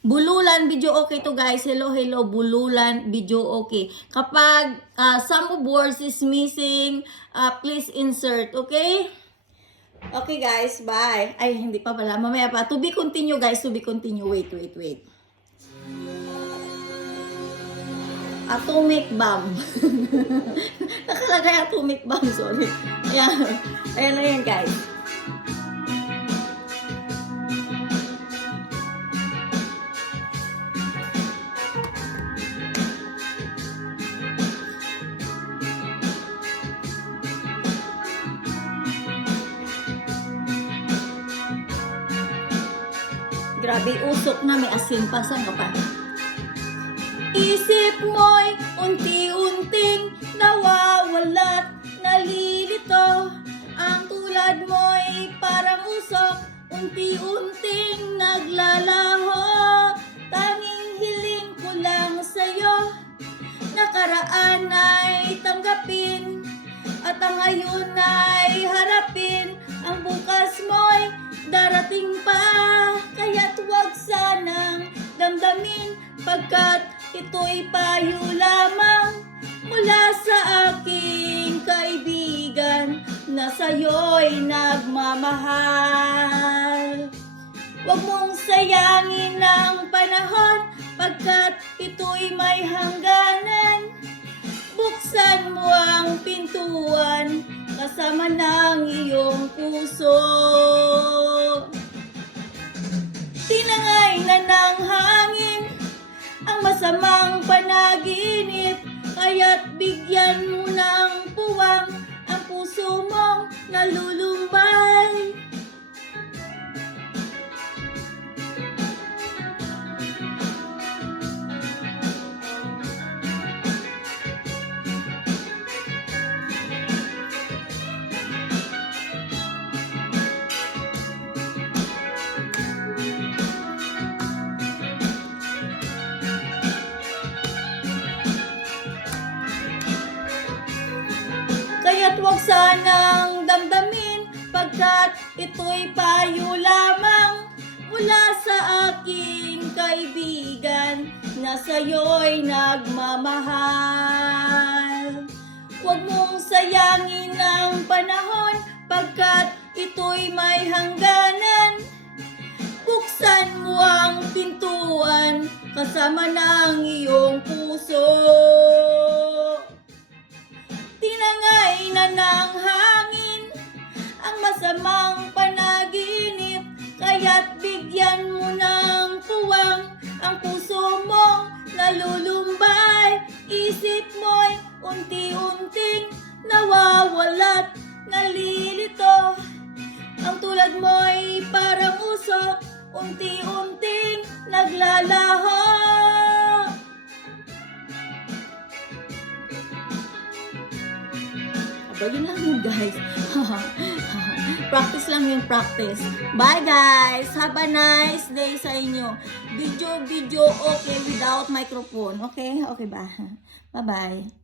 Bululan, video okay to guys. Hello, hello, bululan, video okay. Kapag some of words is missing, please insert, okay? Okay guys, bye. Ay, hindi pa pala. Mamaya pa. To be continue guys, to be continue. Wait. Atomic bomb. Nakalagay atomic bomb, sorry. Ayan na yan guys. Grabe, usok na, may asin pa. Saan ka pa? Isip mo'y unti-unting nawawala't nalilito. Ang tulad mo'y parang usok, unti-unting naglalaho. Tanging hiling ko lang sa'yo, nakaraan ay tanggapin, at ang ngayon ay harapin. Ang bukas mo'y darating pa, kaya't huwag sanang damdamin, pagkat ito'y payo lamang mula sa aking kaibigan na sa'yo'y nagmamahal. Huwag mong sayangin ang panahon, pagkat ito'y may hangganan. Buksan mo ang pintuan kasama ng iyong puso. Tinangay na ng hangin ang masamang panaginip, kaya't bigyan mo ng puwang ang puso mong nalulumbay. Kaya't huwag sanang damdamin, pagkat ito'y payo lamang mula sa aking kaibigan na sa'yo'y nagmamahal. Huwag mong sayangin ang panahon, pagkat ito'y may hangganan. Buksan mo ang pintuan kasama ng iyong puso. Tinangay na ng hangin ang masamang panaginip, kaya't bigyan mo ng puwang ang puso mong nalulumbay. Isip mo'y unti-unting nawawala't nalilito. Ang tulad mo'y parang usok, unti-unting naglalaho. Yun lang yun guys. Practice lang yung practice. Bye guys! Have a nice day sa inyo. Video okay without microphone. Okay? Okay ba? Bye-bye.